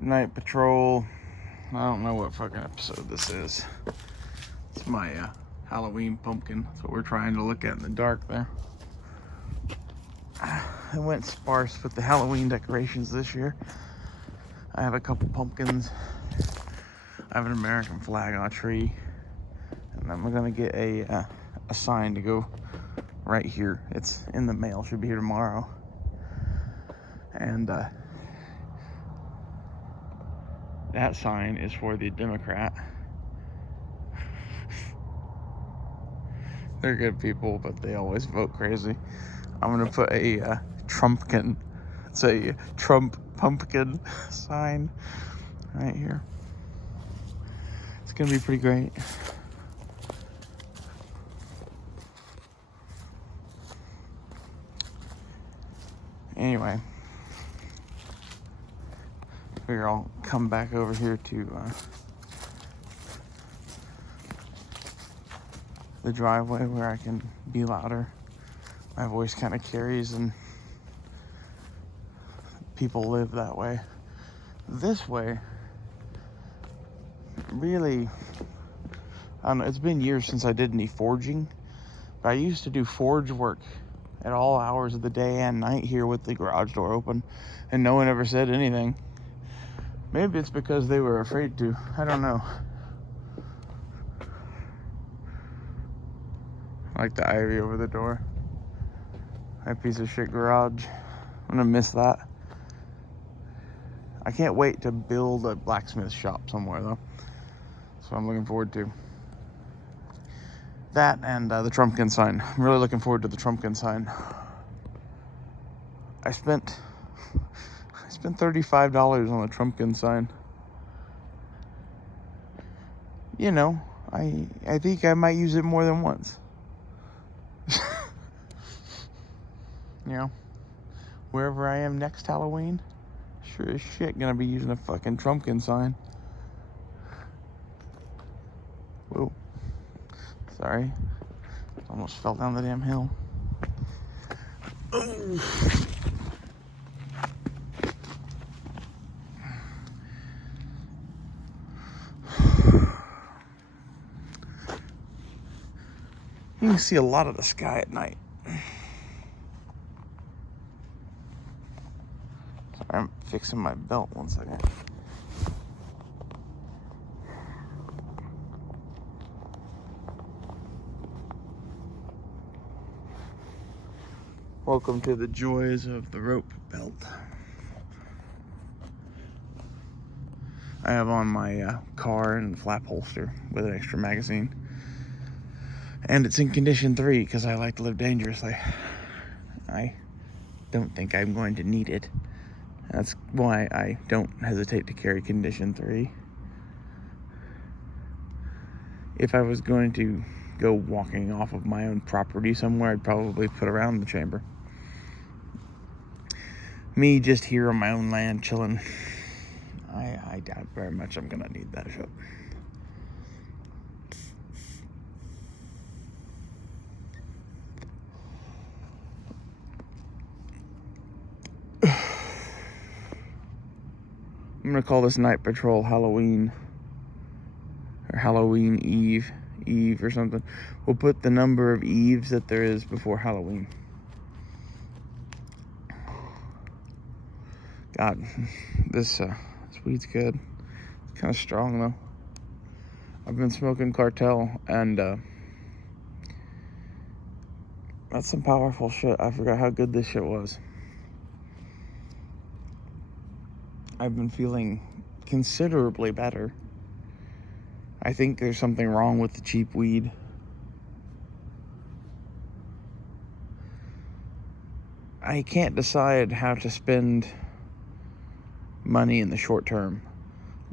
Night Patrol. I don't know what fucking episode this is. It's my Halloween pumpkin. That's what we're trying to look at in the dark there. I went sparse with the Halloween decorations this year. I have a couple pumpkins. I have an American flag on a tree. And I'm gonna get a sign to go right here. It's in the mail. Should be here tomorrow. And that sign is for the Democrat. They're good people, but they always vote crazy. I'm gonna put a Trumpkin. It's a Trump pumpkin sign right here. It's gonna be pretty great. Anyway, figure I'll come back over here to the driveway where I can be louder. My voice kind of carries and people live that way. This way, really, I don't know, it's been years since I did any forging, but I used to do forge work at all hours of the day and night here with the garage door open, and no one ever said anything. Maybe it's because they were afraid to. I don't know. I like the ivy over the door. That piece of shit garage. I'm gonna miss that. I can't wait to build a blacksmith shop somewhere though. So I'm looking forward to that and the Trumpkin sign. I'm really looking forward to the Trumpkin sign. I spent $35 on the Trumpkin sign. You know, I think I might use it more than once. You know, wherever I am next Halloween, sure as shit gonna be using a fucking Trumpkin sign. Whoa. Sorry. Almost fell down the damn hill. Oh. You can see a lot of the sky at night. Sorry, I'm fixing my belt 1 second. Welcome to the joys of the rope belt. I have on my car and flap holster with an extra magazine. And it's in condition 3 because I like to live dangerously. I don't think I'm going to need it. That's why I don't hesitate to carry condition 3. If I was going to go walking off of my own property somewhere, I'd probably put around the chamber. Me just here on my own land chilling, I doubt very much I'm gonna need that shit. I'm gonna call this Night Patrol Halloween, or Halloween Eve or something. We'll put the number of eves that there is before Halloween. God, this weed's good. It's kind of strong though. I've been smoking Cartel, and that's some powerful shit. I forgot how good this shit was. I've been feeling considerably better. I think there's something wrong with the cheap weed. I can't decide how to spend money in the short term.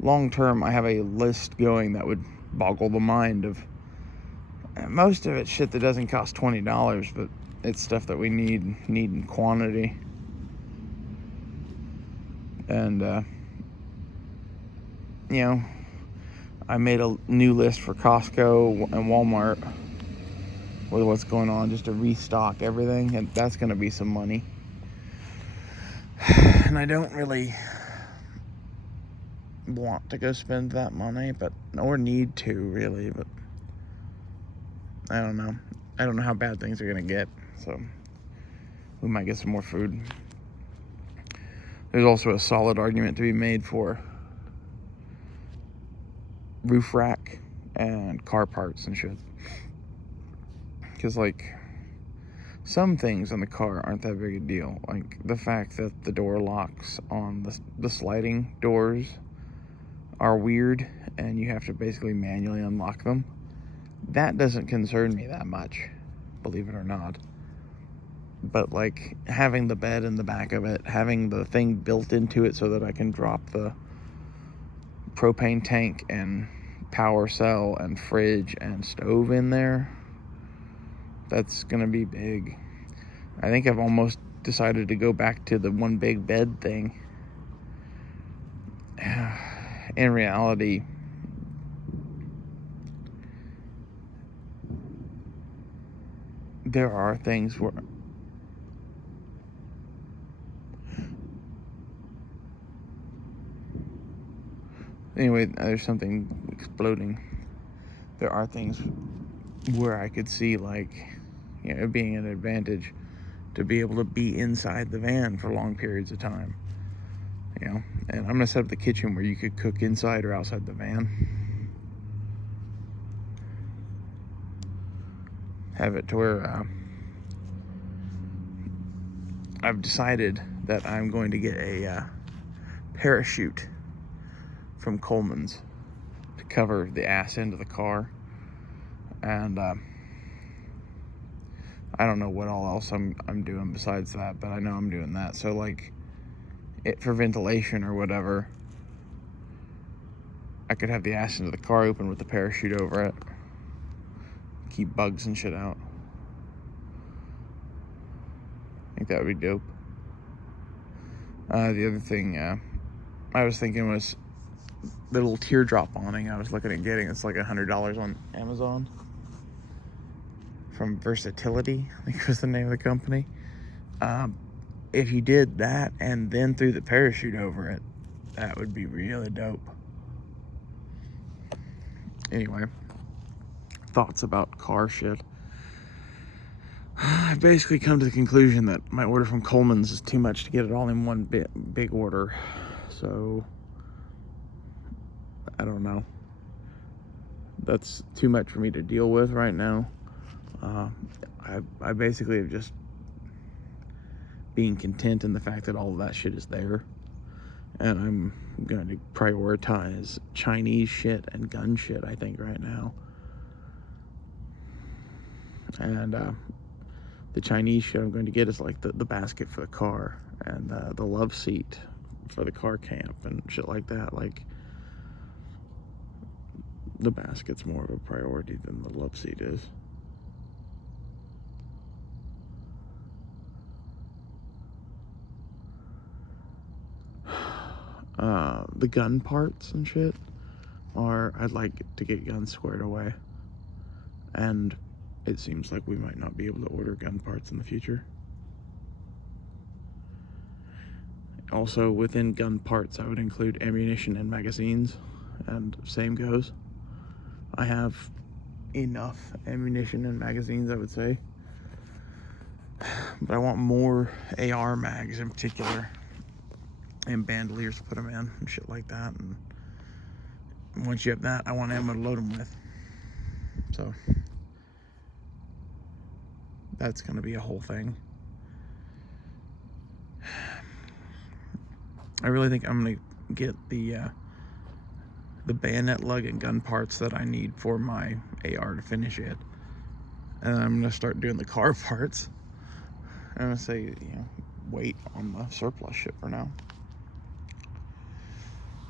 Long term, I have a list going that would boggle the mind of most of it's shit that doesn't cost $20, but it's stuff that we need in quantity. And you know, I made a new list for Costco and Walmart with what's going on, just to restock everything, and that's going to be some money. And I don't really want to go spend that money, but or need to really, but I don't know. I don't know how bad things are gonna get, so we might get some more food. There's also a solid argument to be made for roof rack and car parts and shit. Because, like, some things on the car aren't that big a deal. Like, the fact that the door locks on the sliding doors are weird and you have to basically manually unlock them. That doesn't concern me that much, believe it or not. But, like, having the bed in the back of it, having the thing built into it so that I can drop the propane tank and power cell and fridge and stove in there, that's gonna be big. I think I've almost decided to go back to the one big bed thing. In reality, there are things where anyway, there's something exploding. There are things where I could see, like, you know, being an advantage to be able to be inside the van for long periods of time, you know. And I'm gonna set up the kitchen where you could cook inside or outside the van. Have it to where I've decided that I'm going to get a parachute from Coleman's to cover the ass end of the car, and I don't know what all else I'm doing besides that, but I know I'm doing that. So, like, it for ventilation or whatever, I could have the ass end of the car open with the parachute over it, keep bugs and shit out. I think that would be dope. The other thing I was thinking was the little teardrop awning I was looking at getting. It's like $100 on Amazon from Versatility, I think was the name of the company. If you did that and then threw the parachute over it, that would be really dope. Anyway, thoughts about car shit. I've basically come to the conclusion that my order from Coleman's is too much to get it all in one big order. So, I don't know. That's too much for me to deal with right now. I basically have just being content in the fact that all of that shit is there. And I'm going to prioritize Chinese shit and gun shit, I think, right now. And the Chinese shit I'm going to get is like the basket for the car and the love seat for the car camp and shit like that. Like, the basket's more of a priority than the love seat is. The gun parts and shit I'd like to get guns squared away. And it seems like we might not be able to order gun parts in the future. Also, within gun parts, I would include ammunition and magazines, and same goes. I have enough ammunition and magazines, I would say. But I want more AR mags in particular, and bandoliers to put them in, and shit like that. And once you have that, I want ammo to load them with. So, that's going to be a whole thing. I really think I'm going to get the bayonet lug and gun parts that I need for my AR to finish it. And I'm going to start doing the car parts. I'm going to say, you know, wait on the surplus shit for now.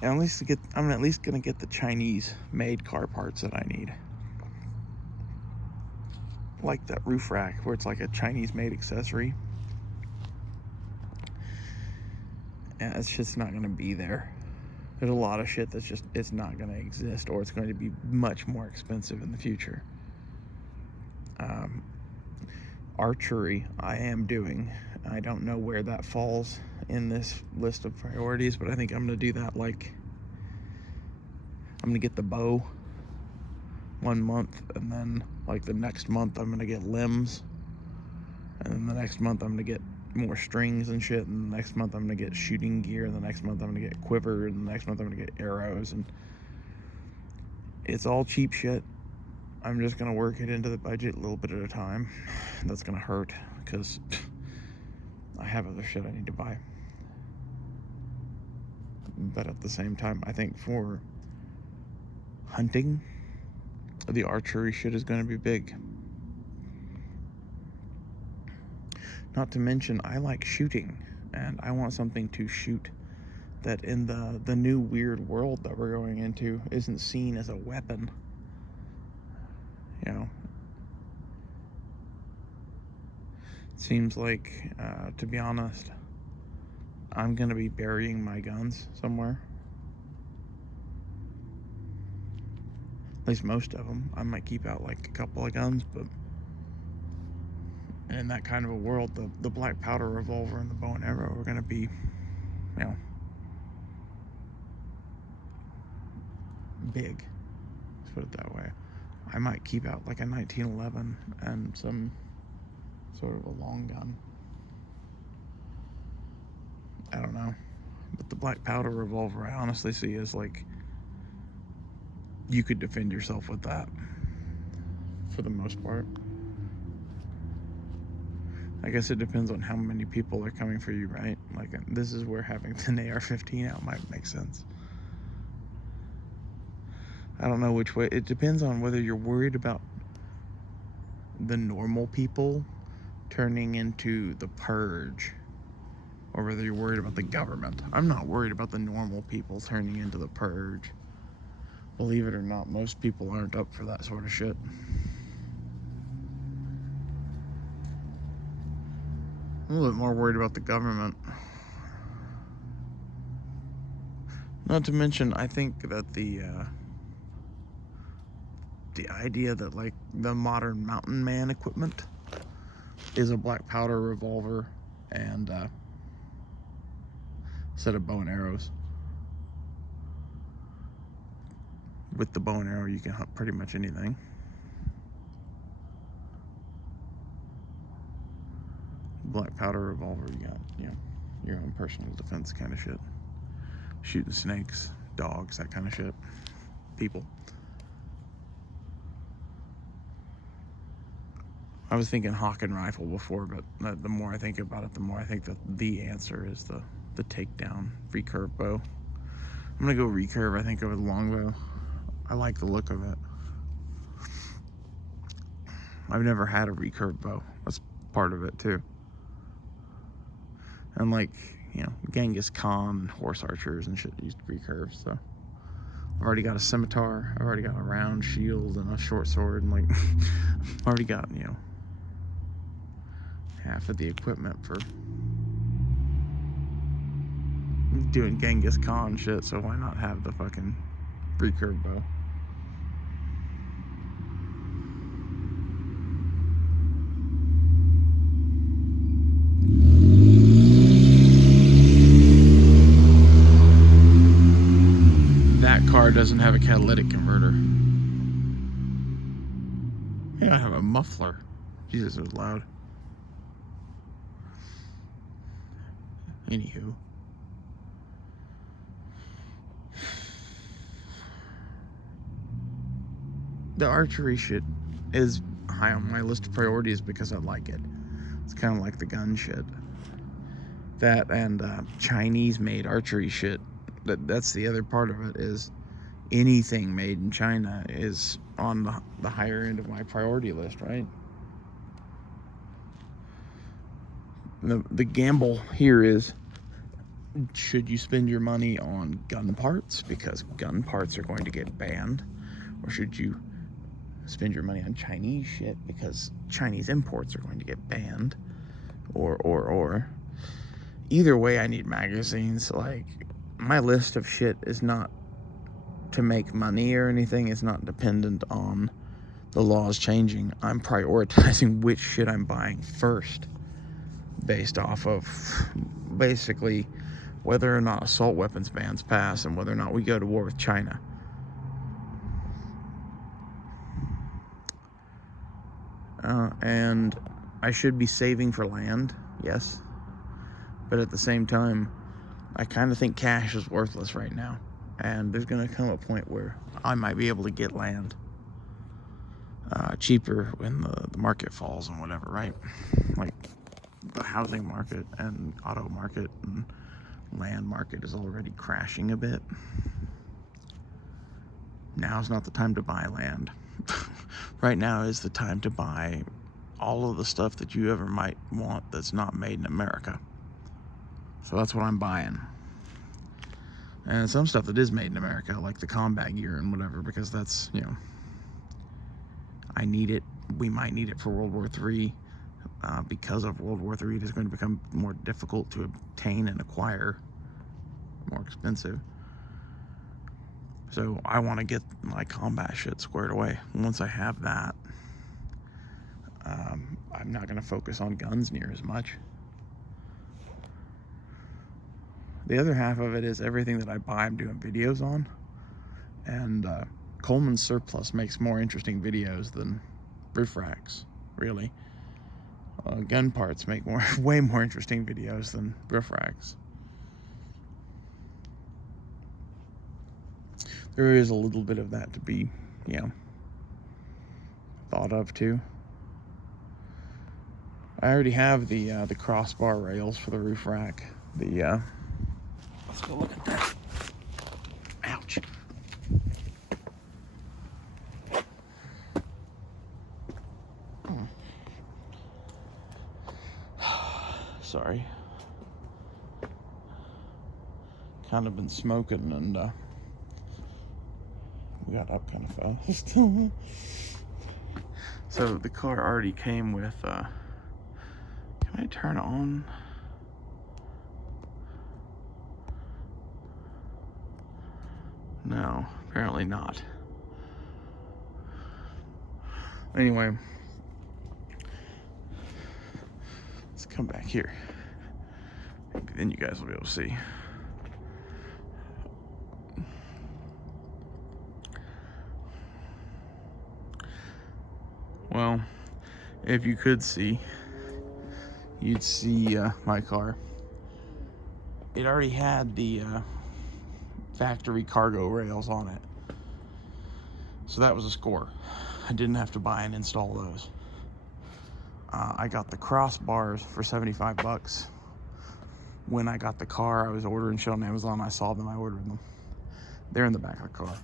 And I'm at least going to get the Chinese made car parts that I need. Like that roof rack where it's like a Chinese made accessory. And it's just not going to be there. There's a lot of shit that's just, it's not going to exist, or it's going to be much more expensive in the future. Archery, I am doing. I don't know where that falls in this list of priorities, but I think I'm going to do that like I'm gonna get the bow 1 month, and then like the next month I'm gonna get limbs, and then the next month I'm gonna get more strings and shit, and the next month I'm gonna get shooting gear, and the next month I'm gonna get quiver, and the next month I'm gonna get arrows, and it's all cheap shit. I'm just gonna work it into the budget a little bit at a time. That's gonna hurt because I have other shit I need to buy. But at the same time, I think for hunting, the archery shit is gonna be big. Not to mention, I like shooting, and I want something to shoot that in the new weird world that we're going into isn't seen as a weapon. You know, it seems like, to be honest, I'm gonna be burying my guns somewhere. At least most of them. I might keep out like a couple of guns, but in that kind of a world, the black powder revolver and the bow and arrow are gonna be, you know, big. Let's put it that way. I might keep out like a 1911 and some sort of a long gun. I don't know. But the black powder revolver, I honestly see as like, you could defend yourself with that for the most part. I guess it depends on how many people are coming for you, right? Like, this is where having an AR-15 out might make sense. I don't know which way. It depends on whether you're worried about the normal people turning into the purge, or whether you're worried about the government. I'm not worried about the normal people turning into the purge. Believe it or not, most people aren't up for that sort of shit. I'm a little bit more worried about the government. Not to mention, I think that the idea that like the modern mountain man equipment is a black powder revolver and a set of bow and arrows. With the bow and arrow, you can hunt pretty much anything. Black powder revolver, you got, you know, your own personal defense kind of shit. Shooting snakes, dogs, that kind of shit. People. I was thinking hawk and rifle before, but the more I think about it, the more I think that the answer is the takedown recurve bow. I'm gonna go recurve, I think, over the longbow. I like the look of it. I've never had a recurve bow. That's part of it too. And like, you know, Genghis Khan and horse archers and shit used recurves, so I've already got a scimitar, I've already got a round shield and a short sword, and like I've already got, you know, half of the equipment for doing Genghis Khan shit, so why not have the fucking recurve bow? That car doesn't have a catalytic converter. Yeah, I have a muffler. Jesus, it was loud. Anywho. The archery shit is high on my list of priorities because I like it. It's kind of like the gun shit. That and Chinese-made archery shit. That's the other part of it, is anything made in China is on the higher end of my priority list, right? The gamble here is, should you spend your money on gun parts because gun parts are going to get banned, or should you spend your money on Chinese shit because Chinese imports are going to get banned, or either way, I need magazines. Like, my list of shit is not to make money or anything. It's not dependent on the laws changing. I'm prioritizing which shit I'm buying first based off of basically whether or not assault weapons bans pass and whether or not we go to war with China. and I should be saving for land, yes. But at the same time, I kind of think cash is worthless right now. And there's going to come a point where I might be able to get land cheaper when the market falls and whatever, right? Like the housing market and auto market and land market is already crashing a bit. Now's not the time to buy land. Right now is the time to buy all of the stuff that you ever might want that's not made in America. So that's what I'm buying. And some stuff that is made in America, like the combat gear and whatever, because that's, you know, I need it. We might need it for World War III. Because of World War III, it is going to become more difficult to obtain and acquire, more expensive. So I want to get my combat shit squared away. Once I have that, I'm not going to focus on guns near as much. The other half of it is everything that I buy, I'm doing videos on. And Coleman Surplus makes more interesting videos than roof racks, really. Gun parts make way more interesting videos than roof racks. There is a little bit of that to be, you know, thought of too. I already have the crossbar rails for the roof rack. Let's go look at that. Ouch. Sorry. Kind of been smoking and we got up kind of fast. So the car already came with, can I turn on? No, apparently not. Anyway, let's come back here. Then you guys will be able to see. Well, if you could see, you'd see my car. It already had the factory cargo rails on it. So that was a score. I didn't have to buy and install those. I got the crossbars for 75 bucks. When I got the car, I was ordering shit on Amazon. I saw them, I ordered them. They're in the back of the car.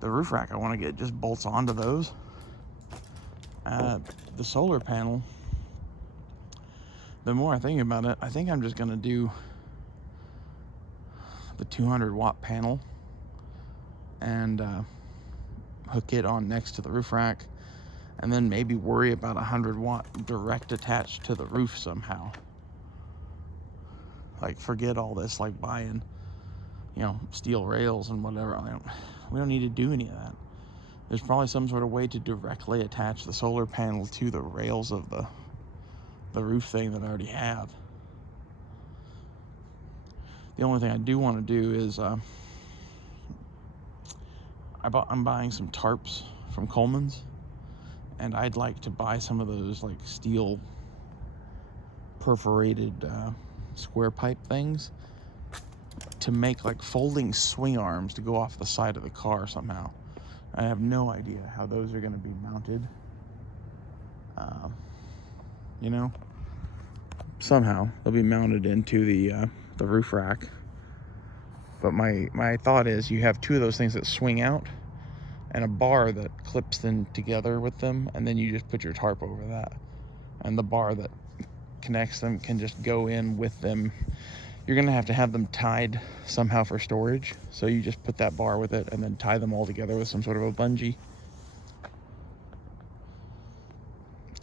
The roof rack I want to get just bolts onto those. The solar panel, the more I think about it, I think I'm just going to do the 200 watt panel and hook it on next to the roof rack, and then maybe worry about 100 watt direct attached to the roof somehow. Like, forget all this, like buying, you know, steel rails and whatever. We don't need to do any of that. There's probably some sort of way to directly attach the solar panel to the rails of the roof thing that I already have. The only thing I do want to do is I'm buying some tarps from Coleman's, and I'd like to buy some of those like steel perforated square pipe things to make like folding swing arms to go off the side of the car somehow. I have no idea how those are going to be mounted. You know, somehow they'll be mounted into the roof rack. But my thought is you have two of those things that swing out and a bar that clips them together with them, and then you just put your tarp over that. And the bar that connects them can just go in with them. You're going to have them tied somehow for storage. So you just put that bar with it and then tie them all together with some sort of a bungee.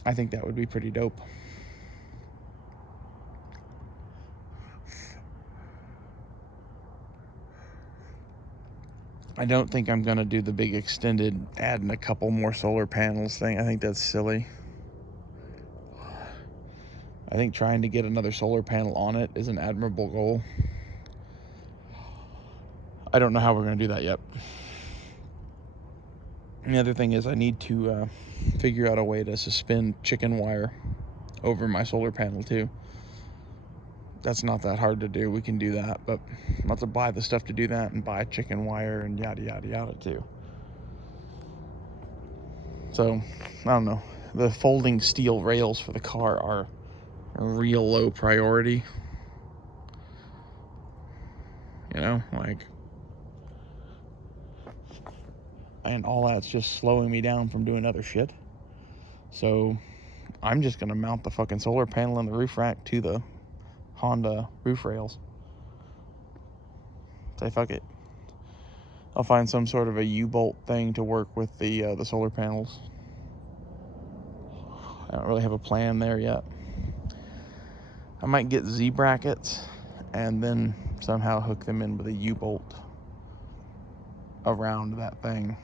I think that would be pretty dope. I don't think I'm going to do the big extended adding a couple more solar panels thing. I think that's silly. I think trying to get another solar panel on it is an admirable goal. I don't know how we're going to do that yet. And the other thing is I need to figure out a way to suspend chicken wire over my solar panel too. That's not that hard to do. We can do that, but I'll have to buy the stuff to do that and buy chicken wire and yada yada yada too. So I don't know. The folding steel rails for the car are a real low priority. You know, like, and all that's just slowing me down from doing other shit. So I'm just gonna mount the fucking solar panel and the roof rack to the Honda roof rails. Say fuck it. I'll find some sort of a U-bolt thing to work with the solar panels. I don't really have a plan there yet. I might get Z brackets and then somehow hook them in with a U-bolt around that thing.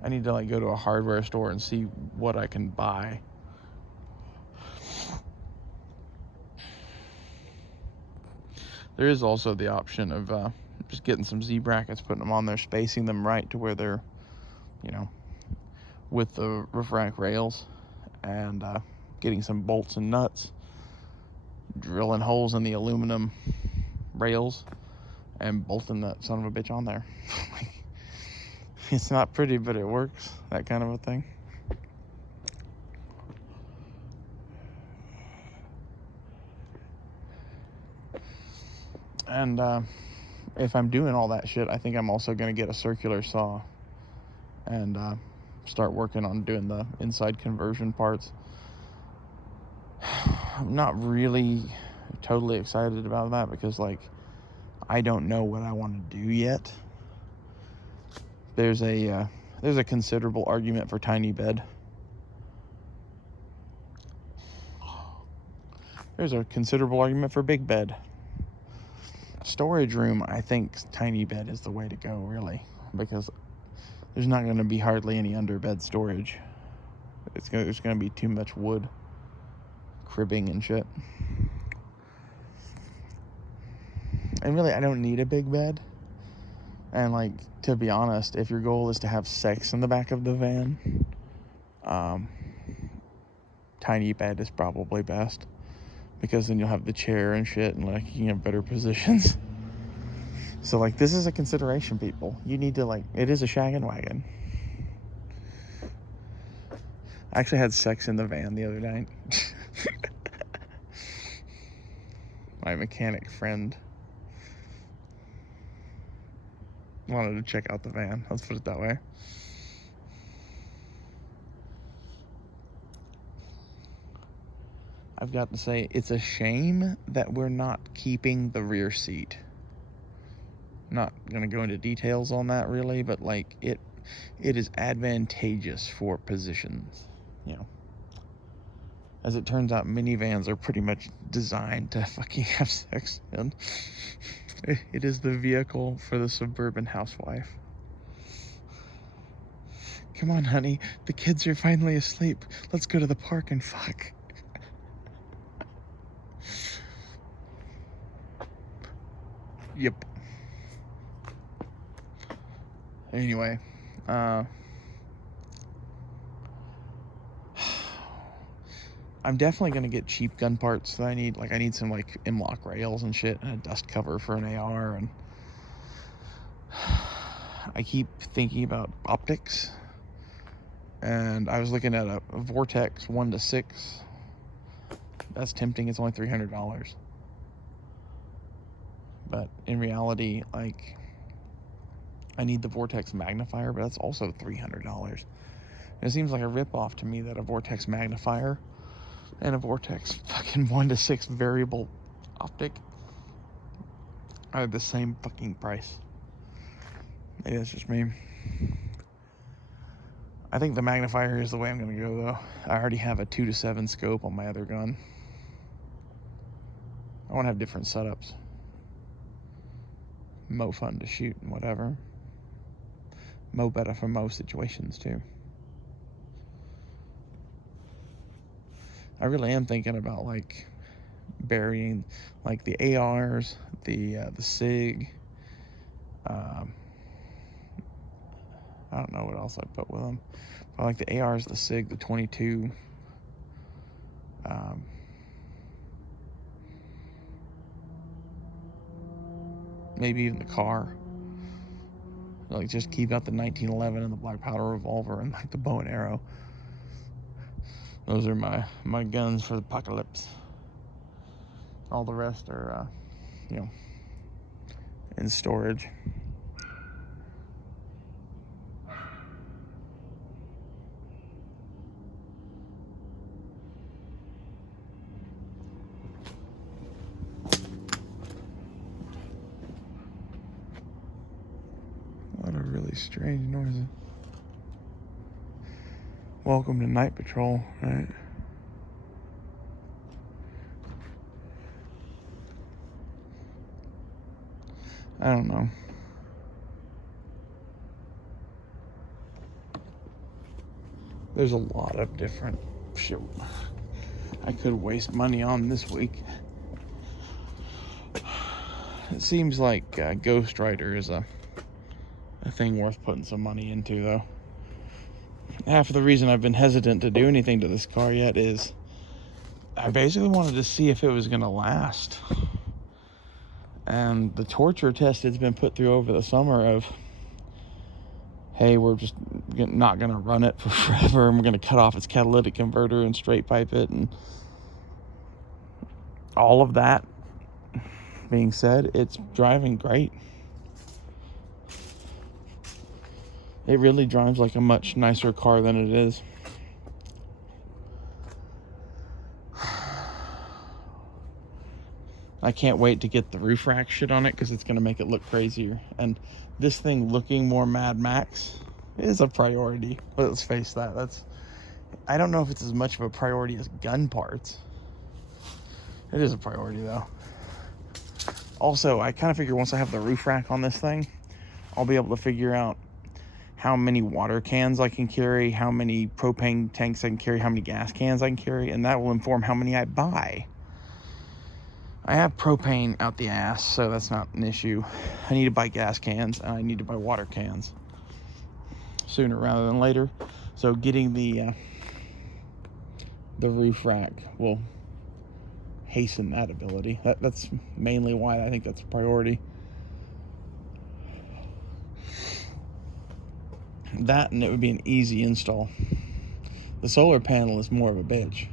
I need to like go to a hardware store and see what I can buy. There is also the option of just getting some Z brackets, putting them on there, spacing them right to where they're, you know, with the roof rack rails, and getting some bolts and nuts, drilling holes in the aluminum rails, and bolting that son of a bitch on there. It's not pretty, but it works, that kind of a thing. And if I'm doing all that shit, I think I'm also going to get a circular saw and start working on doing the inside conversion parts. I'm not really totally excited about that because, like, I don't know what I want to do yet. There's a considerable argument for tiny bed. There's a considerable argument for big bed. Storage room, I think tiny bed is the way to go, really, because there's not going to be hardly any underbed storage. There's going to be too much wood, cribbing and shit. And really, I don't need a big bed. And, like, to be honest, if your goal is to have sex in the back of the van, tiny bed is probably best. Because then you'll have the chair and shit, and, like, you can have better positions. So, like, this is a consideration, people. You need to, like, it is a shaggin' wagon. I actually had sex in the van the other night. My mechanic friend wanted to check out the van. Let's put it that way. I've got to say, it's a shame that we're not keeping the rear seat. Not going to go into details on that, really, but, like, it is advantageous for positions, you know. As it turns out, minivans are pretty much designed to fucking have sex in. It is the vehicle for the suburban housewife. Come on, honey, the kids are finally asleep. Let's go to the park and fuck. Yep. Anyway, I'm definitely gonna get cheap gun parts that I need. Like, I need some, like, M-LOK rails and shit, and a dust cover for an AR, and I keep thinking about optics, and I was looking at a Vortex 1-6. That's tempting. It's only $300. But in reality, like, I need the Vortex magnifier, but that's also $300. It seems like a ripoff to me that a Vortex magnifier and a Vortex fucking 1-6 variable optic are the same fucking price. Maybe that's just me. I think the magnifier is the way I'm gonna go, though. I already have a 2-7 scope on my other gun. I want to have different setups. Mo fun to shoot and whatever. Mo better for most situations, too. I really am thinking about, like, burying, like, the ARs, the SIG, I don't know what else I put with them. I like the ARs, the SIG, the 22. Maybe even the car. Like, just keep out the 1911 and the black powder revolver and like the bow and arrow. Those are my guns for the apocalypse. All the rest are, in storage. A lot of really strange noises. Welcome to night patrol, right? I don't know. There's a lot of different shit I could waste money on this week. It seems like Ghost Rider is a thing worth putting some money into, though. Half of the reason I've been hesitant to do anything to this car yet is I basically wanted to see if it was going to last. And the torture test it's been put through over the summer of, hey, we're just not going to run it for forever, and we're going to cut off its catalytic converter and straight pipe it, and all of that being said, it's driving great. It really drives like a much nicer car than it is. I can't wait to get the roof rack shit on it because it's going to make it look crazier. And this thing looking more Mad Max is a priority. Let's face that. I don't know if it's as much of a priority as gun parts. It is a priority, though. Also, I kind of figure once I have the roof rack on this thing, I'll be able to figure out how many water cans I can carry, how many propane tanks I can carry, how many gas cans I can carry, and that will inform how many I buy. I have propane out the ass, so that's not an issue. I need to buy gas cans, and I need to buy water cans sooner rather than later. So getting the roof rack will hasten that ability. That's mainly why I think that's a priority. That, and it would be an easy install. The solar panel is more of a bitch.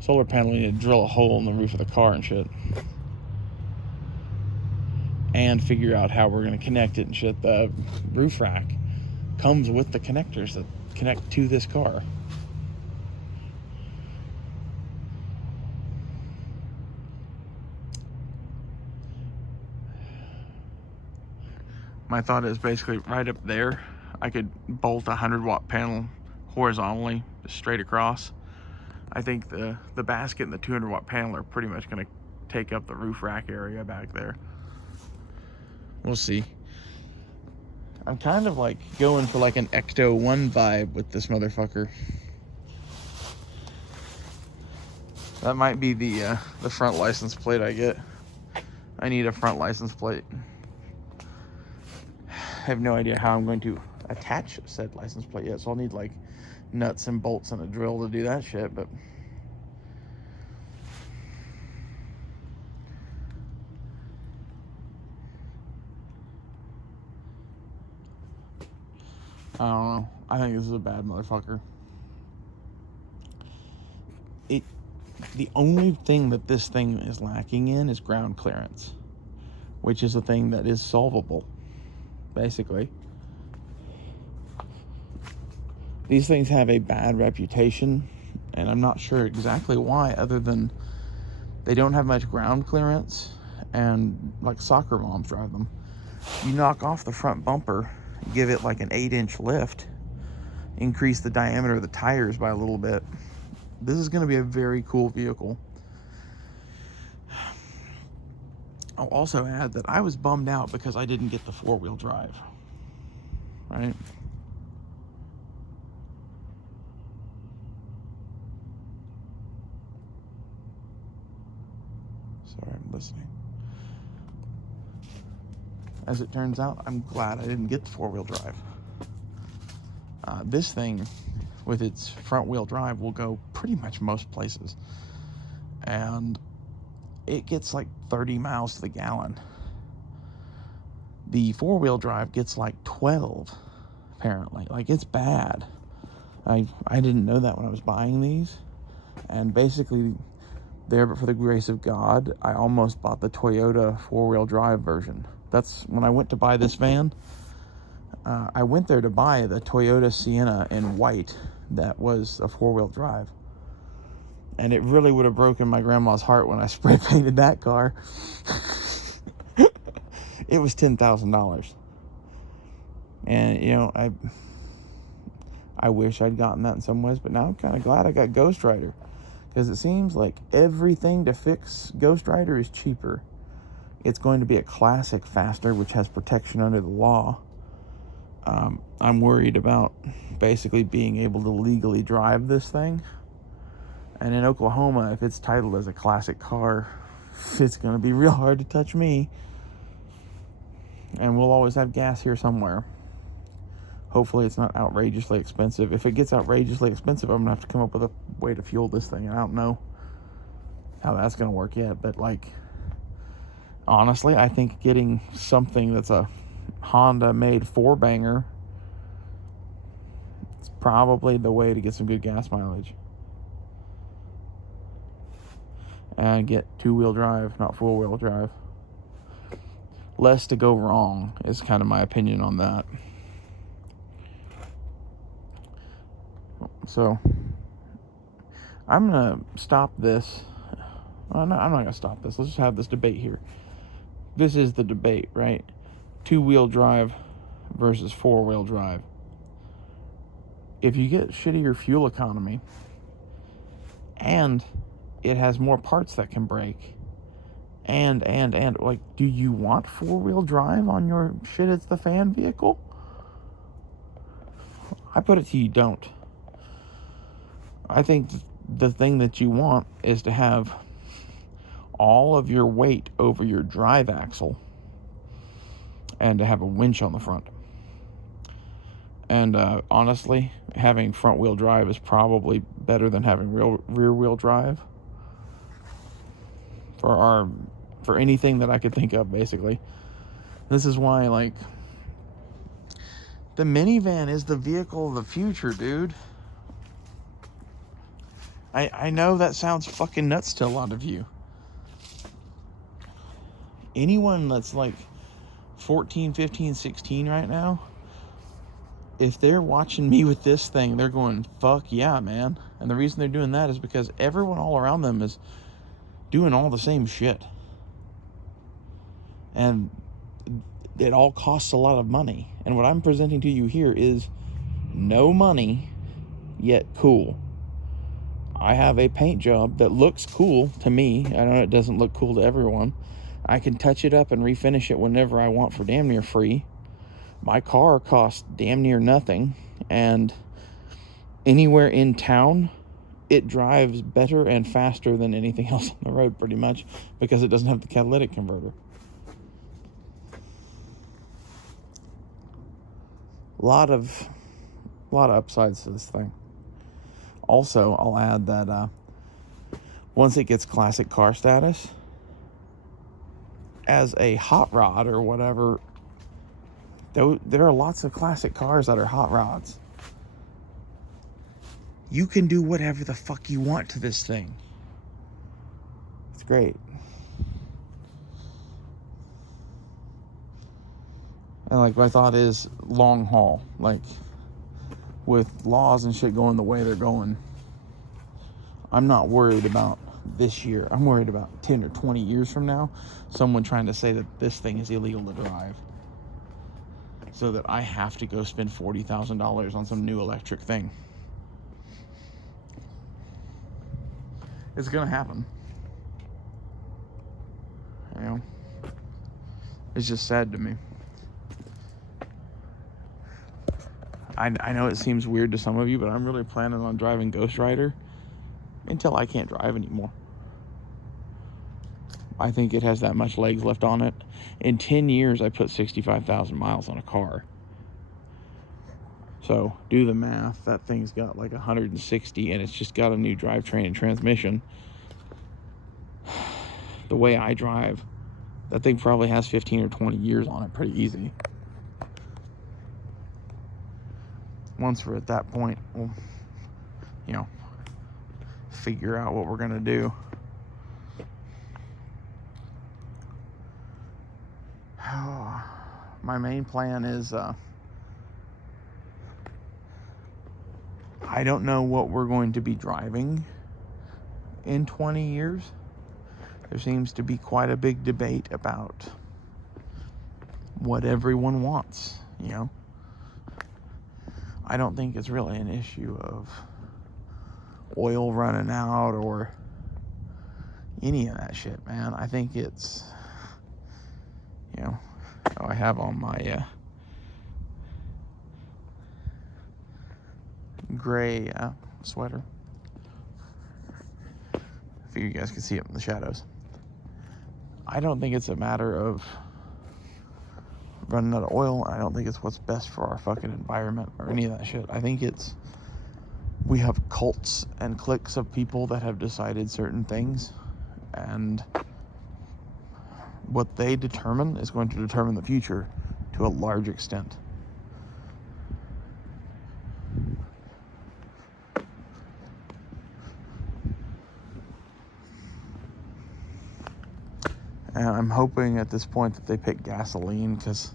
Solar panel, you need to drill a hole in the roof of the car and shit. And figure out how we're going to connect it and shit. The roof rack comes with the connectors that connect to this car. My thought is basically right up there, I could bolt a 100-watt panel horizontally, just straight across. I think the basket and the 200-watt panel are pretty much going to take up the roof rack area back there. We'll see. I'm kind of like going for like an Ecto 1 vibe with this motherfucker. That might be the front license plate I get. I need a front license plate. I have no idea how I'm going to attach said license plate yet, so I'll need like nuts and bolts and a drill to do that shit, but I don't know. I think this is a bad motherfucker. The only thing that this thing is lacking in is ground clearance, which is a thing that is solvable, basically. These things have a bad reputation, and I'm not sure exactly why, other than they don't have much ground clearance, and like soccer moms drive them. You knock off the front bumper, give it like an 8-inch lift, increase the diameter of the tires by a little bit. This is going to be a very cool vehicle. I'll also add that I was bummed out because I didn't get the 4-wheel drive, right? Sorry, I'm listening. As it turns out, I'm glad I didn't get the 4-wheel drive. This thing, with its front wheel drive, will go pretty much most places. And it gets like 30 miles to the gallon. The four-wheel drive gets like 12, apparently. Like, it's bad. I didn't know that when I was buying these. And basically, there, but for the grace of God, I almost bought the Toyota four-wheel drive version. That's when I went to buy this van. I went there to buy the Toyota Sienna in white that was a four-wheel drive. And it really would have broken my grandma's heart when I spray painted that car. It was $10,000. And, you know, I wish I'd gotten that in some ways, but now I'm kind of glad I got Ghost Rider. Because it seems like everything to fix Ghost Rider is cheaper. It's going to be a classic faster, which has protection under the law. I'm worried about basically being able to legally drive this thing. And in Oklahoma, if it's titled as a classic car, it's going to be real hard to touch me. And we'll always have gas here somewhere. Hopefully it's not outrageously expensive. If it gets outrageously expensive, I'm going to have to come up with a way to fuel this thing. I don't know how that's going to work yet. But, like, honestly, I think getting something that's a Honda-made four-banger is probably the way to get some good gas mileage. And get two-wheel drive, not four-wheel drive. Less to go wrong is kind of my opinion on that. So, I'm going to stop this. I'm not going to stop this. Let's just have this debate here. This is the debate, right? Two-wheel drive versus four-wheel drive. If you get shittier fuel economy and it has more parts that can break, and like, do you want four-wheel drive on your shit it's the fan vehicle? I put it to you, don't. I think the thing that you want is to have all of your weight over your drive axle and to have a winch on the front. And honestly, having front wheel drive is probably better than having rear wheel drive for anything that I could think of, basically. This is why, like, the minivan is the vehicle of the future, dude. I know that sounds fucking nuts to a lot of you. Anyone that's like 14, 15, 16 right now, if they're watching me with this thing, they're going, fuck yeah, man. And the reason they're doing that is because everyone all around them is doing all the same shit. And it all costs a lot of money. And what I'm presenting to you here is no money, yet cool. I have a paint job that looks cool to me. I know it doesn't look cool to everyone. I can touch it up and refinish it whenever I want for damn near free. My car costs damn near nothing. And anywhere in town, it drives better and faster than anything else on the road, pretty much, because it doesn't have the catalytic converter. A lot of upsides to this thing. Also, I'll add that once it gets classic car status, as a hot rod or whatever, there are lots of classic cars that are hot rods. You can do whatever the fuck you want to this thing. It's great. And, like, my thought is long haul. Like, with laws and shit going the way they're going, I'm not worried about this year. I'm worried about 10 or 20 years from now, someone trying to say that this thing is illegal to drive, so that I have to go spend $40,000 on some new electric thing. It's gonna happen. You know? It's just sad to me. I know it seems weird to some of you, but I'm really planning on driving Ghost Rider until I can't drive anymore. I think it has that much legs left on it. In 10 years, I put 65,000 miles on a car. So do the math. That thing's got like 160 and it's just got a new drivetrain and transmission. The way I drive, that thing probably has 15 or 20 years on it pretty easy. Once we're at that point, we'll, figure out what we're going to do. My main plan is, I don't know what we're going to be driving in 20 years. There seems to be quite a big debate about what everyone wants, I don't think it's really an issue of oil running out or any of that shit, man. I think it's, I have on my gray sweater. I figure you guys can see it in the shadows. I don't think it's a matter of running out of oil. I don't think it's what's best for our fucking environment or any of that shit. I think it's, we have cults and cliques of people that have decided certain things, and what they determine is going to determine the future to a large extent. And I'm hoping at this point that they pick gasoline, because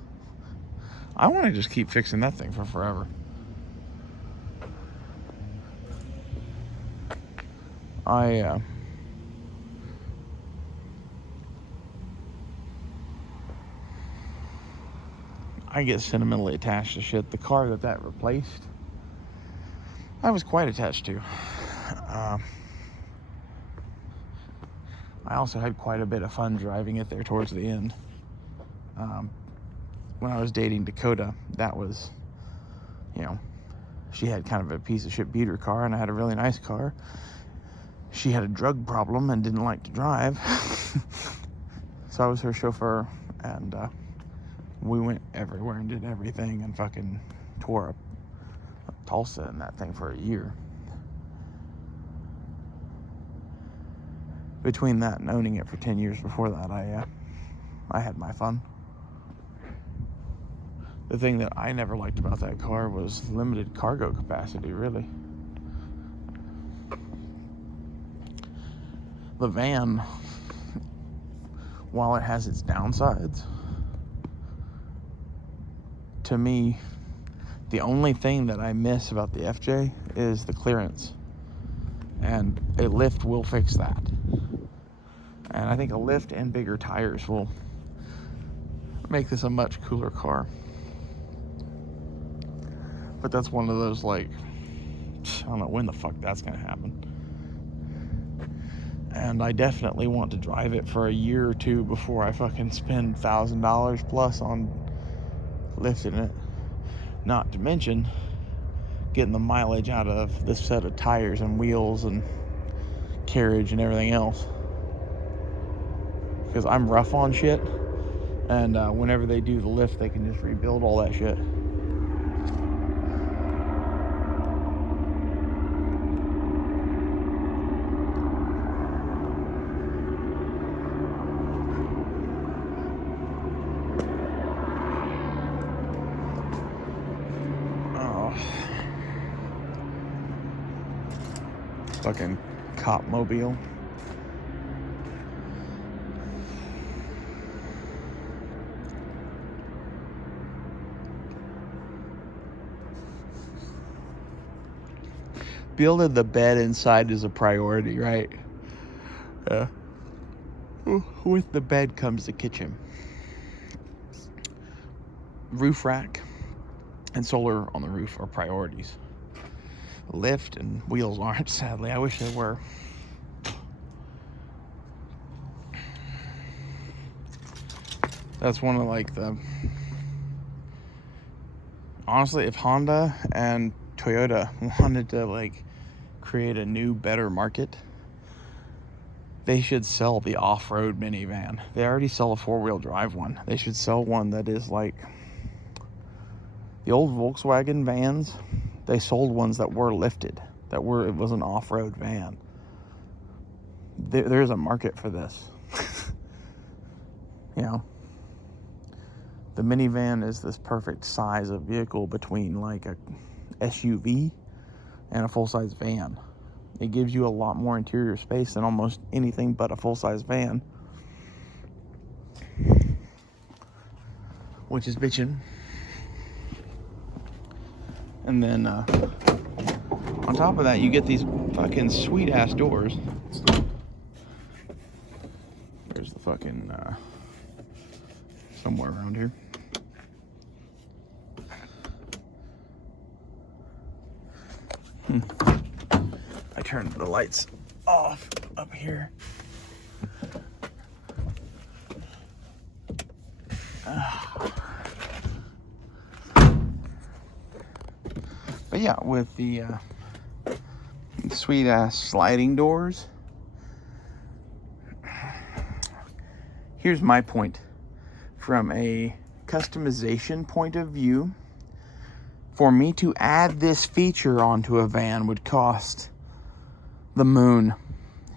I want to just keep fixing that thing for forever. I get sentimentally attached to shit. The car that replaced, I was quite attached to. I also had quite a bit of fun driving it there towards the end. When I was dating Dakota, that was, she had kind of a piece of shit beater car, and I had a really nice car. She had a drug problem and didn't like to drive. So I was her chauffeur, and we went everywhere and did everything and fucking tore up Tulsa in that thing for a year. Between that and owning it for 10 years before that, I had my fun. The thing that I never liked about that car was limited cargo capacity, really. The van, while it has its downsides, to me, the only thing that I miss about the FJ is the clearance. And a lift will fix that. And I think a lift and bigger tires will make this a much cooler car. But that's one of those, I don't know when the fuck that's gonna happen. And I definitely want to drive it for a year or two before I fucking spend $1,000 plus on lifting it. Not to mention getting the mileage out of this set of tires and wheels and carriage and everything else. Because I'm rough on shit, and whenever they do the lift, they can just rebuild all that shit. Oh. Fucking cop mobile. Building the bed inside is a priority, right? With the bed comes the kitchen. Roof rack and solar on the roof are priorities. Lift and wheels aren't, sadly. I wish they were. That's one of the... Honestly, if Honda and Toyota wanted to create a new, better market, they should sell the off-road minivan. They already sell a 4-wheel drive one. They should sell one that is the The old Volkswagen vans, they sold ones that were lifted, it was an off-road van. There's a market for this. You know, the minivan is this perfect size of vehicle between like a SUV and a full-size van. It gives you a lot more interior space than almost anything but a full-size van, which is bitchin'. And then on top of that, you get these fucking sweet-ass doors. There's the fucking somewhere around here. I turned the lights off up here. But yeah, with the sweet ass sliding doors, here's my point. From a customization point of view, for me to add this feature onto a van would cost the moon.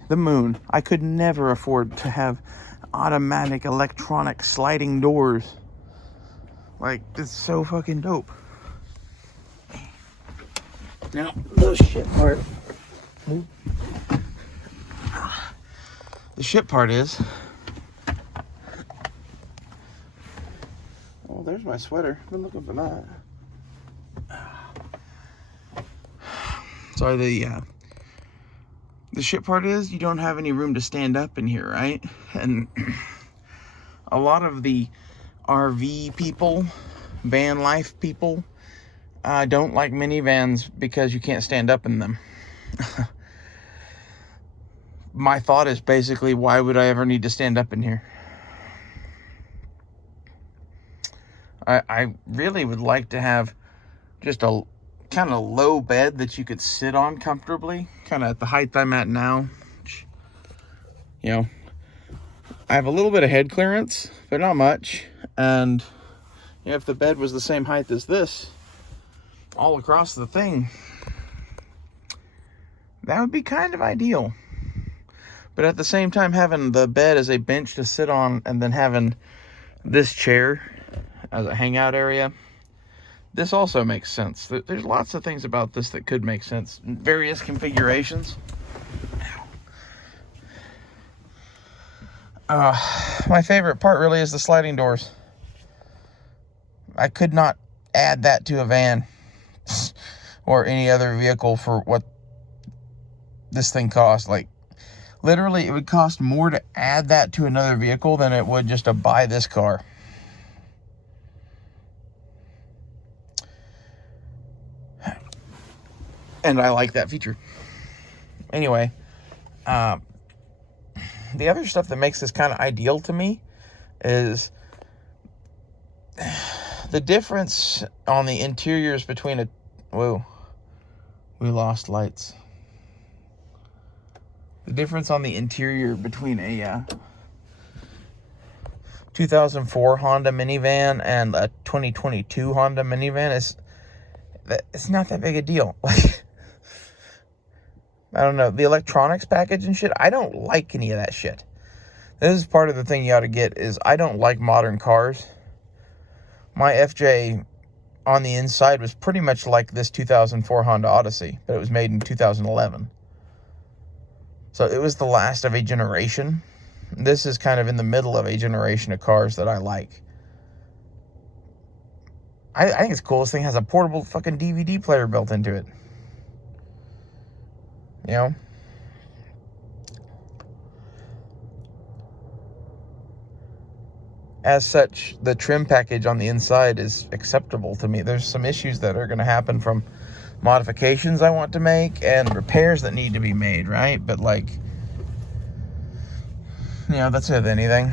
The moon. I could never afford to have automatic electronic sliding doors. Like, it's so fucking dope. Now, the shit part. The shit part is, oh, there's my sweater. I've been looking for that. Sorry, the shit part is you don't have any room to stand up in here, right? And a lot of the RV people, van life people, don't like minivans because you can't stand up in them. My thought is basically, why would I ever need to stand up in here? I really would like to have just a kind of low bed that you could sit on comfortably, kind of at the height I'm at now. You know, I have a little bit of head clearance, but not much. And you know, if the bed was the same height as this, all across the thing, that would be kind of ideal. But at the same time, having the bed as a bench to sit on and then having this chair as a hangout area, this also makes sense. There's lots of things about this that could make sense in various configurations. My favorite part really is the sliding doors. I could not add that to a van or any other vehicle for what this thing costs. Like, literally, it would cost more to add that to another vehicle than it would just to buy this car. And I like that feature. Anyway, the other stuff that makes this kind of ideal to me is the difference on the interiors between whoa, we lost lights. The difference on the interior between a 2004 Honda minivan and a 2022 Honda minivan is that it's not that big a deal. Like, I don't know, the electronics package and shit, I don't like any of that shit. This is part of the thing you ought to get, is I don't like modern cars. My FJ on the inside was pretty much like this 2004 Honda Odyssey, but it was made in 2011. So it was the last of a generation. This is kind of in the middle of a generation of cars that I like. I think it's cool. This thing has a portable fucking DVD player built into it. You know? As such, the trim package on the inside is acceptable to me. There's some issues that are going to happen from modifications I want to make and repairs that need to be made, right? But, like, you know, that's with anything.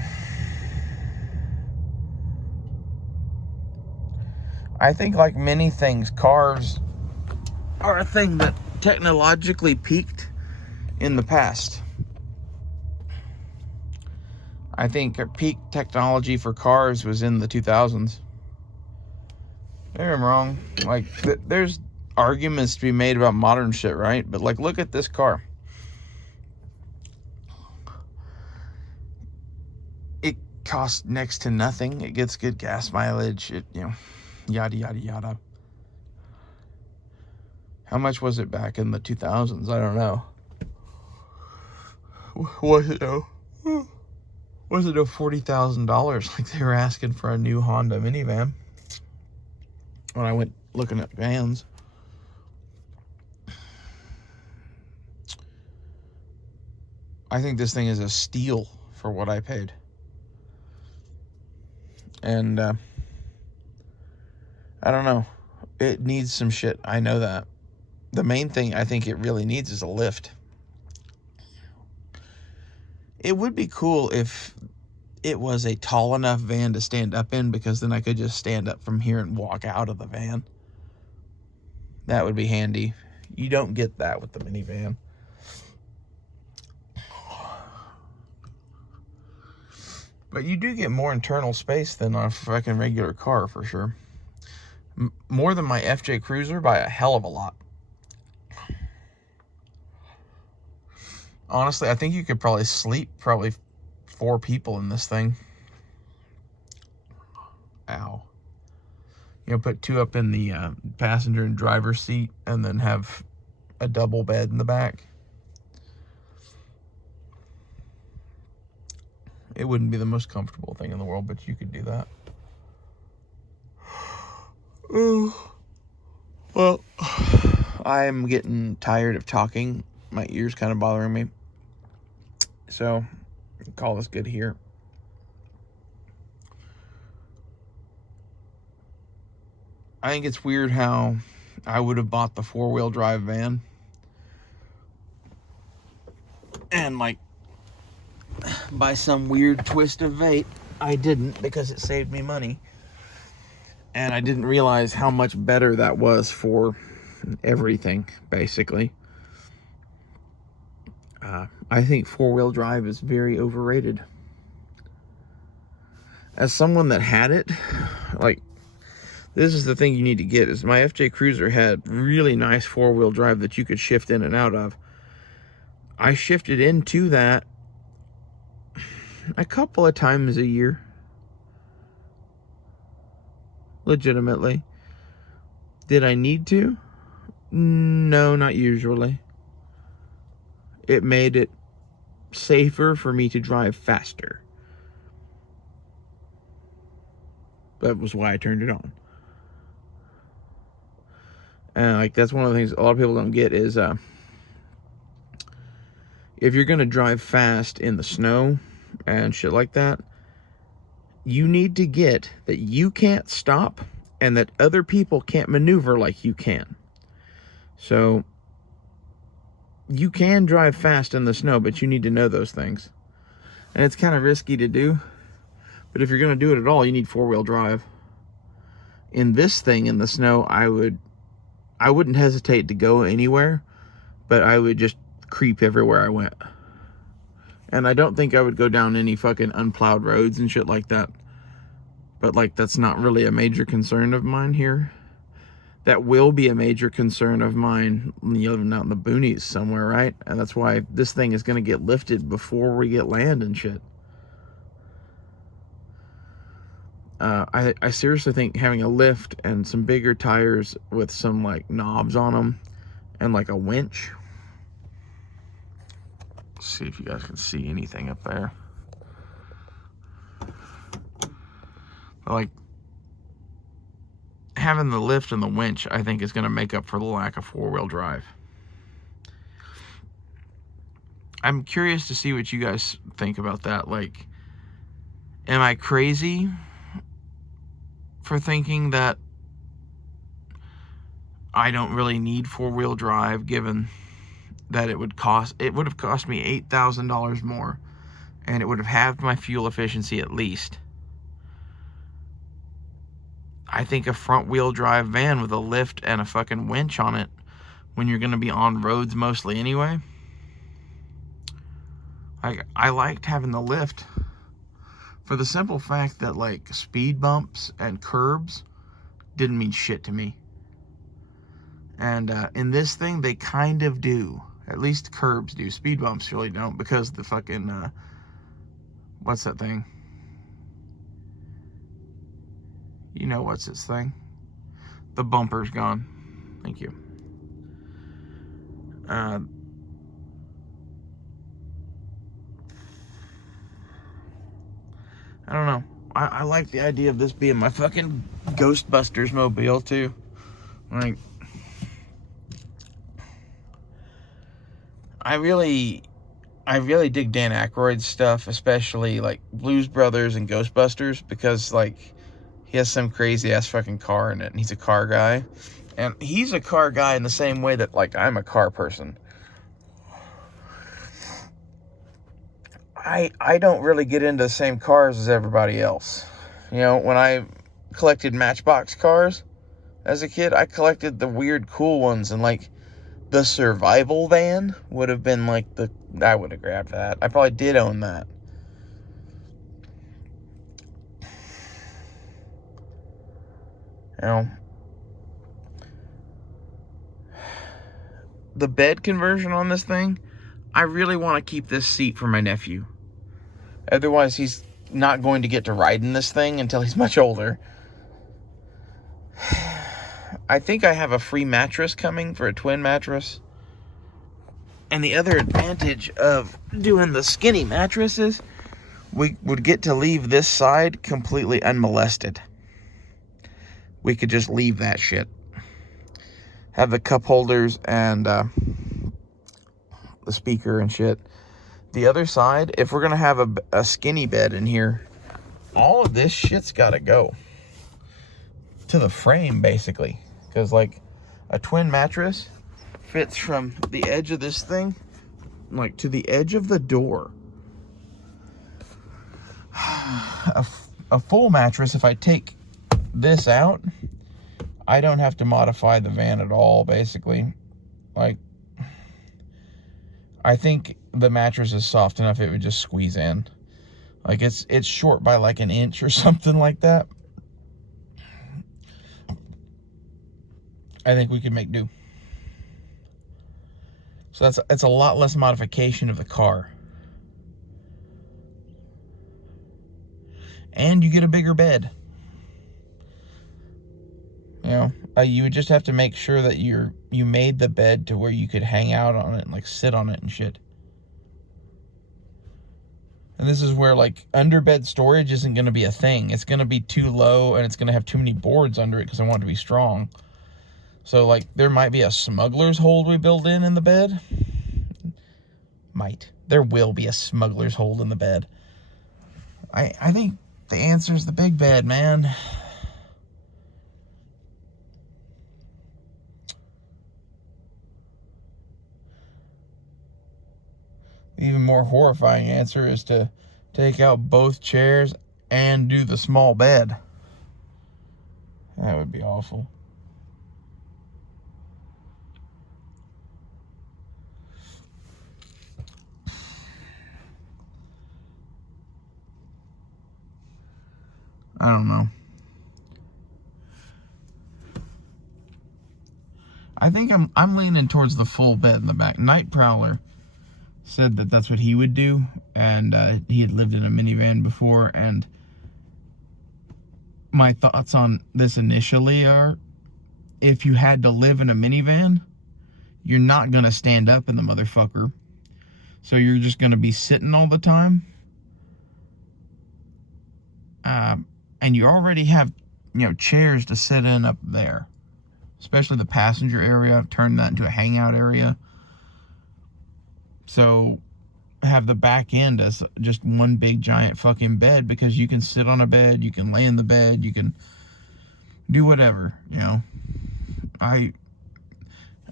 I think, like many things, cars are a thing that technologically peaked in the past. I think peak technology for cars was in the 2000s. Maybe I'm wrong. Like, there's arguments to be made about modern shit, right? But, like, look at this car. It costs next to nothing. It gets good gas mileage. It, yada, yada, yada. How much was it back in the 2000s? I don't know. Was it though? Was it $40,000 like they were asking for a new Honda minivan when I went looking at vans? I think this thing is a steal for what I paid. And I don't know. It needs some shit. I know that. The main thing I think it really needs is a lift. It would be cool if it was a tall enough van to stand up in, because then I could just stand up from here and walk out of the van. That would be handy. You don't get that with the minivan. But you do get more internal space than a fucking regular car, for sure. More than my FJ Cruiser by a hell of a lot. Honestly, I think you could probably sleep 4 people in this thing. Ow. Put 2 up in the passenger and driver seat, and then have a double bed in the back. It wouldn't be the most comfortable thing in the world, but you could do that. Well, I'm getting tired of talking. My ears kind of bothering me. So, call this good here. I think it's weird how I would have bought the 4-wheel drive van. And, like, by some weird twist of fate, I didn't, because it saved me money. And I didn't realize how much better that was for everything, basically. I think 4-wheel drive is very overrated. As someone that had it, like, this is the thing you need to get, is my FJ Cruiser had really nice 4-wheel drive that you could shift in and out of. I shifted into that a couple of times a year. Legitimately. Did I need to? No, not usually. It made it safer for me to drive faster. That was why I turned it on. And like, that's one of the things a lot of people don't get is if you're gonna drive fast in the snow and shit like that, you need to get that you can't stop and that other people can't maneuver like you can. So you can drive fast in the snow, but you need to know those things. And it's kind of risky to do, but if you're going to do it at all, you need 4-wheel drive. In this thing, in the snow, I wouldn't hesitate to go anywhere, but I would just creep everywhere I went. And I don't think I would go down any fucking unplowed roads and shit like that. But, like, that's not really a major concern of mine here. That will be a major concern of mine when you're living out in the boonies somewhere, right? And that's why this thing is going to get lifted before we get land and shit. I seriously think having a lift and some bigger tires with some, like, knobs on them and, like, a winch. Let's see if you guys can see anything up there. But, like, having the lift and the winch, I think, is going to make up for the lack of 4-wheel drive. I'm curious to see what you guys think about that. Like, am I crazy for thinking that I don't really need 4-wheel drive, given that it would have cost me $8,000 more, and it would have halved my fuel efficiency at least? I think a front-wheel drive van with a lift and a fucking winch on it, when you're going to be on roads mostly anyway. I liked having the lift for the simple fact that, like, speed bumps and curbs didn't mean shit to me. And in this thing, they kind of do. At least curbs do. Speed bumps really don't, because the fucking, what's that thing? You know what's this thing? The bumper's gone. Thank you. I don't know. I like the idea of this being my fucking Ghostbusters mobile, too. Like, I really dig Dan Aykroyd's stuff, especially like Blues Brothers and Ghostbusters, because like he has some crazy ass fucking car in it, and he's a car guy. And he's a car guy in the same way that like I'm a car person. I don't really get into the same cars as everybody else. You know, when I collected Matchbox cars as a kid, I collected the weird cool ones, and like the survival van would have been like I would have grabbed that. I probably did own that. You know, the bed conversion on this thing, I really want to keep this seat for my nephew. Otherwise, he's not going to get to ride in this thing until he's much older. I think I have a free mattress coming for a twin mattress. And the other advantage of doing the skinny mattresses, we would get to leave this side completely unmolested. We could just leave that shit. Have the cup holders and the speaker and shit. The other side, if we're going to have a skinny bed in here, all of this shit's got to go to the frame, basically. Because, like, a twin mattress fits from the edge of this thing, like, to the edge of the door. A full mattress, if I take this out, I don't have to modify the van at all, basically. Like, I think the mattress is soft enough it would just squeeze in. Like, it's short by like an inch or something like that. I think we could make do. So it's a lot less modification of the car. And you get a bigger bed. You know, you would just have to make sure that you made the bed to where you could hang out on it and like sit on it and shit. And this is where like underbed storage isn't going to be a thing. It's going to be too low, and it's going to have too many boards under it because I want it to be strong. So like there might be a smuggler's hold we build in the bed. There will be a smuggler's hold in the bed. I think the answer is the big bed, man. The even more horrifying answer is to take out both chairs and do the small bed. That would be awful. I don't know. I think I'm leaning towards the full bed in the back. Night Prowler said that that's what he would do, and he had lived in a minivan before, and my thoughts on this initially are, if you had to live in a minivan, you're not going to stand up in the motherfucker, so you're just going to be sitting all the time, and you already have, chairs to sit in up there, especially the passenger area. I've turned that into a hangout area. So have the back end as just one big giant fucking bed, because you can sit on a bed, you can lay in the bed, you can do whatever, I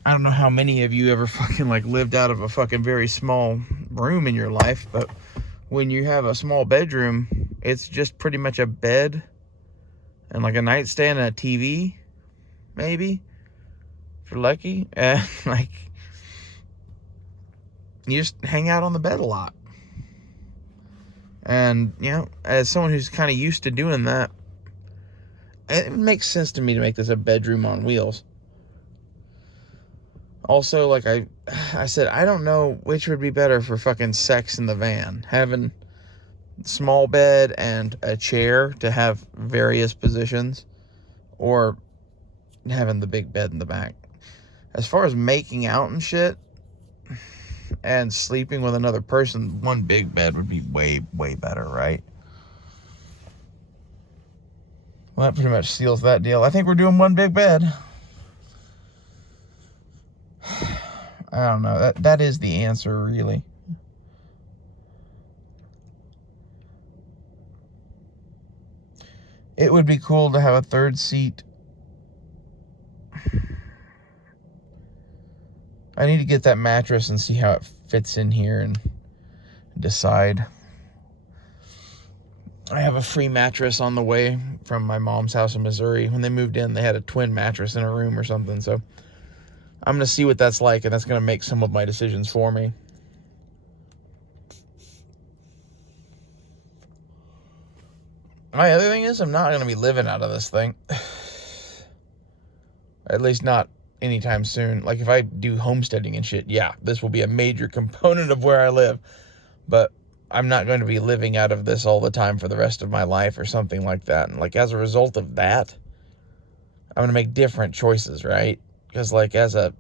don't know how many of you ever fucking like lived out of a fucking very small room in your life, but when you have a small bedroom, it's just pretty much a bed and like a nightstand and a TV, maybe, if you're lucky, and like you just hang out on the bed a lot. And, as someone who's kind of used to doing that, it makes sense to me to make this a bedroom on wheels. Also, like I said, I don't know which would be better for fucking sex in the van. Having small bed and a chair to have various positions, or having the big bed in the back. As far as making out and shit and sleeping with another person, one big bed would be way, way better, right? Well, that pretty much seals that deal. I think we're doing one big bed. I don't know. That is the answer, really. It would be cool to have a third seat. I need to get that mattress and see how it fits in here and decide. I have a free mattress on the way from my mom's house in Missouri. When they moved in, they had a twin mattress in a room or something. So I'm going to see what that's like, and that's going to make some of my decisions for me. My other thing is I'm not going to be living out of this thing. At least not anytime soon. Like, if I do homesteading and shit, yeah, this will be a major component of where I live. But I'm not going to be living out of this all the time for the rest of my life or something like that. And, like, as a result of that, I'm going to make different choices, right? Because, like, as a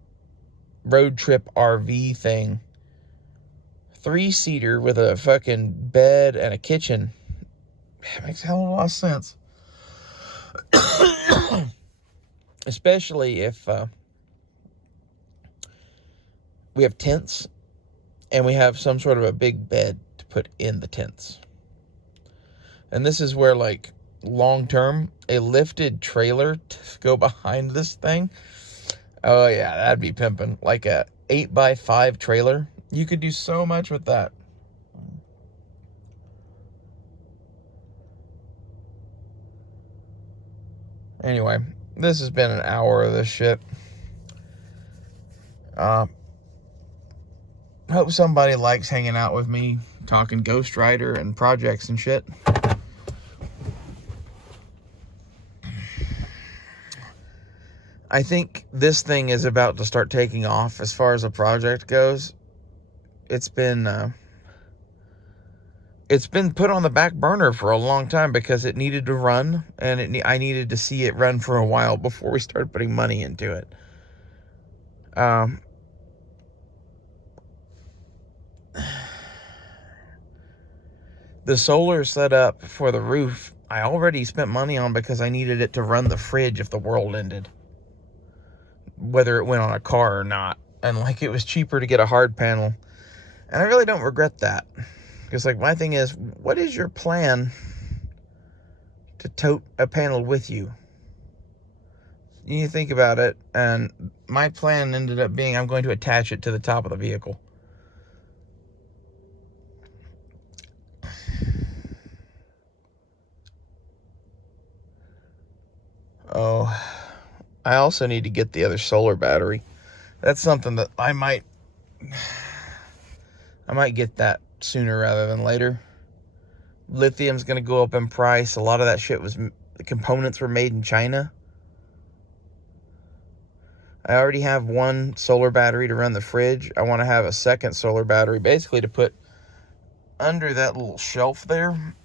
road trip RV thing, 3-seater with a fucking bed and a kitchen, it makes a hell of a lot of sense. Especially if we have tents and we have some sort of a big bed to put in the tents. And this is where, like, long term, a lifted trailer to go behind this thing, oh yeah, that'd be pimping. Like a 8x5 trailer, you could do so much with that. Anyway, this has been an hour of this shit. Hope somebody likes hanging out with me, talking Ghost Rider and projects and shit. I think this thing is about to start taking off as far as a project goes. It's been put on the back burner for a long time because it needed to run, and I needed to see it run for a while before we started putting money into it. The solar setup for the roof, I already spent money on because I needed it to run the fridge if the world ended, whether it went on a car or not. And, like, it was cheaper to get a hard panel, and I really don't regret that. Because, like, my thing is, what is your plan to tote a panel with you? You think about it, and my plan ended up being I'm going to attach it to the top of the vehicle. Oh, I also need to get the other solar battery. That's something that I might get that sooner rather than later. Lithium's going to go up in price. A lot of that shit the components were made in China. I already have one solar battery to run the fridge. I want to have a second solar battery basically to put under that little shelf there.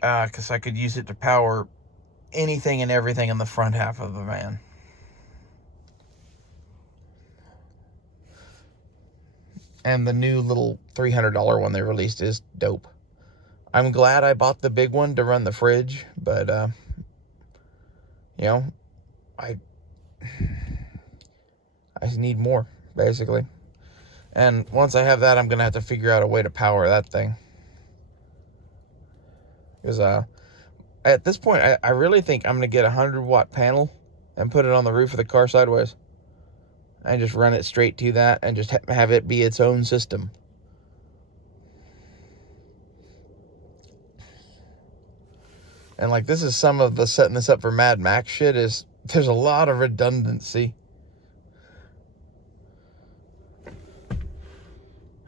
Because I could use it to power anything and everything in the front half of the van. And the new little $300 one they released is dope. I'm glad I bought the big one to run the fridge, but, you know, I need more, basically. And once I have that, I'm going to have to figure out a way to power that thing. Because, at this point, I really think I'm going to get a 100-watt panel and put it on the roof of the car sideways. And just run it straight to that and just have it be its own system. And, like, this is some of the setting this up for Mad Max shit is there's a lot of redundancy.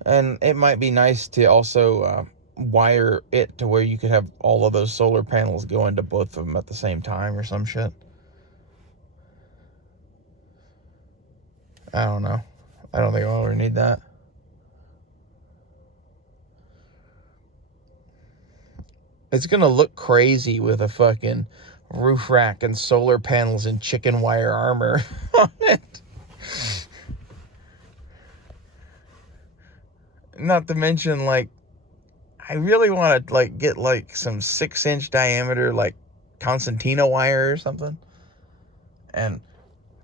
And it might be nice to also wire it to where you could have all of those solar panels go into both of them at the same time or some shit. I don't know. I don't think I'll ever need that. It's gonna look crazy with a fucking roof rack and solar panels and chicken wire armor on it. Not to mention, like, I really want to, like, get, like, some 6-inch diameter, like, concertina wire or something. And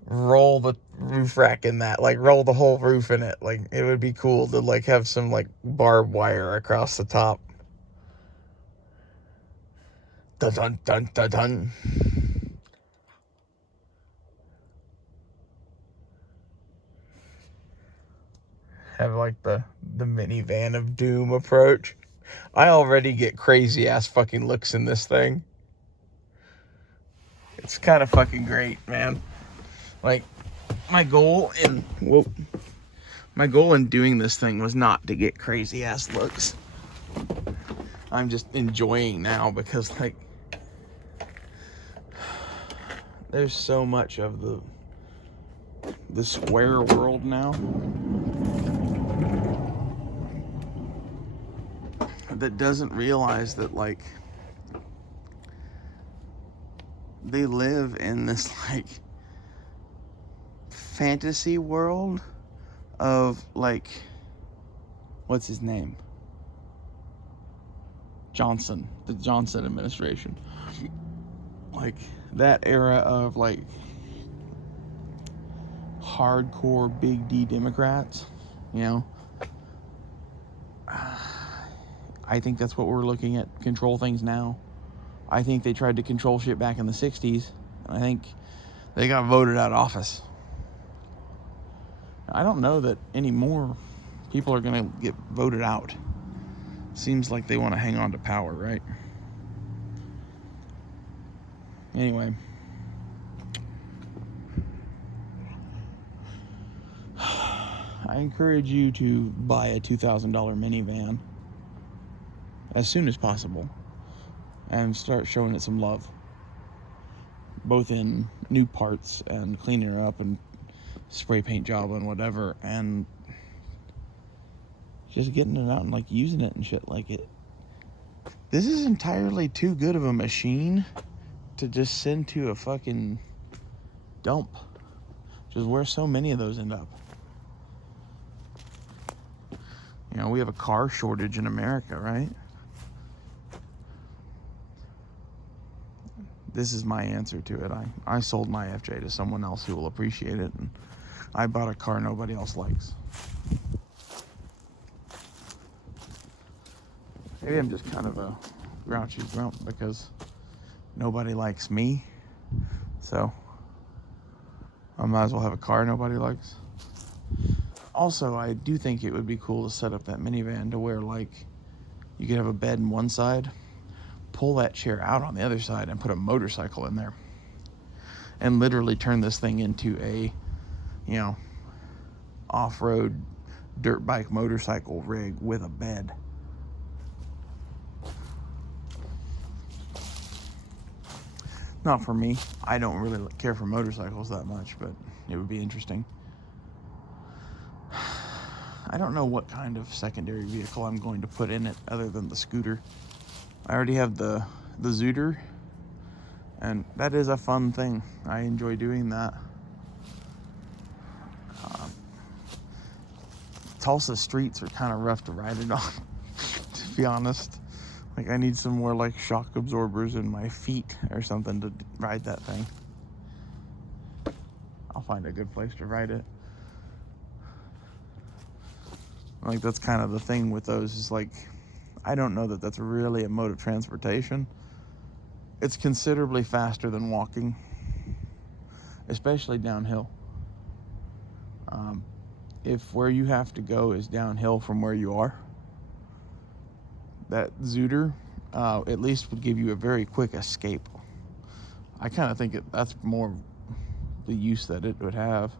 roll the roof rack in that. Like, roll the whole roof in it. Like, it would be cool to, like, have some, like, barbed wire across the top. Dun dun dun dun dun. Have, like, the minivan of doom approach. I already get crazy ass fucking looks in this thing. It's kind of fucking great, man. Like, my goal in doing this thing was not to get crazy ass looks. I'm just enjoying now because, like, there's so much of the square world now that doesn't realize that, like, they live in this, like, fantasy world of, like, what's his name? Johnson, the Johnson administration. Like, that era of, like, hardcore big D Democrats, you know? I think that's what we're looking at, control things now. I think they tried to control shit back in the 60s, and I think they got voted out of office. I don't know that anymore people are going to get voted out. Seems like they want to hang on to power, right? Anyway. I encourage you to buy a $2,000 minivan as soon as possible and start showing it some love, both in new parts and cleaning her up and spray paint job and whatever, and just getting it out and, like, using it and shit. Like, it, this is entirely too good of a machine to just send to a fucking dump, which is where so many of those end up. You know, we have a car shortage in America, right? This is my answer to it. I sold my FJ to someone else who will appreciate it, and I bought a car nobody else likes. Maybe I'm just kind of a grouchy grump because nobody likes me, so I might as well have a car nobody likes. Also, I do think it would be cool to set up that minivan to where, like, you could have a bed on one side, pull that chair out on the other side, and put a motorcycle in there. And literally turn this thing into a, you know, off-road dirt bike motorcycle rig with a bed. Not for me. I don't really care for motorcycles that much, but it would be interesting. I don't know what kind of secondary vehicle I'm going to put in it other than the scooter. I already have the Zooter, and that is a fun thing. I enjoy doing that. Tulsa streets are kind of rough to ride it on, to be honest. Like, I need some more, like, shock absorbers in my feet or something to ride that thing. I'll find a good place to ride it. Like, that's kind of the thing with those, is, like, I don't know that that's really a mode of transportation. It's considerably faster than walking, especially downhill. If where you have to go is downhill from where you are, that Zooter at least would give you a very quick escape. I kind of think that's more the use that it would have.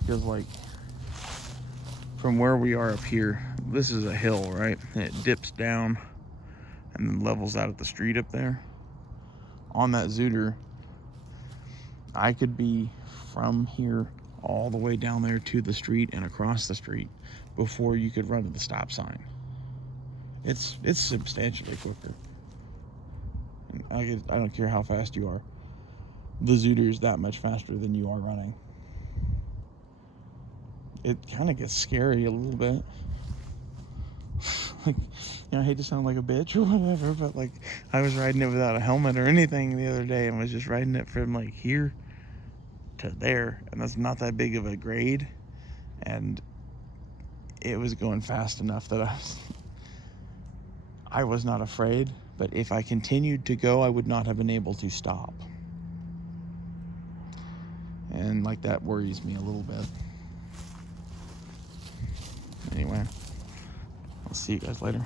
Because, like, from where we are up here, this is a hill, right? And it dips down and then levels out at the street up there. On that Zooter, I could be from here all the way down there to the street and across the street before you could run to the stop sign. It's substantially quicker. I don't care how fast you are. The Zooter is that much faster than you are running. It kind of gets scary a little bit. Like, I hate to sound like a bitch or whatever, but like, I was riding it without a helmet or anything the other day and was just riding it from like here to there, and that's not that big of a grade, and it was going fast enough that I was not afraid, but if I continued to go, I would not have been able to stop. And like, that worries me a little bit. Anyway, I'll see you guys later.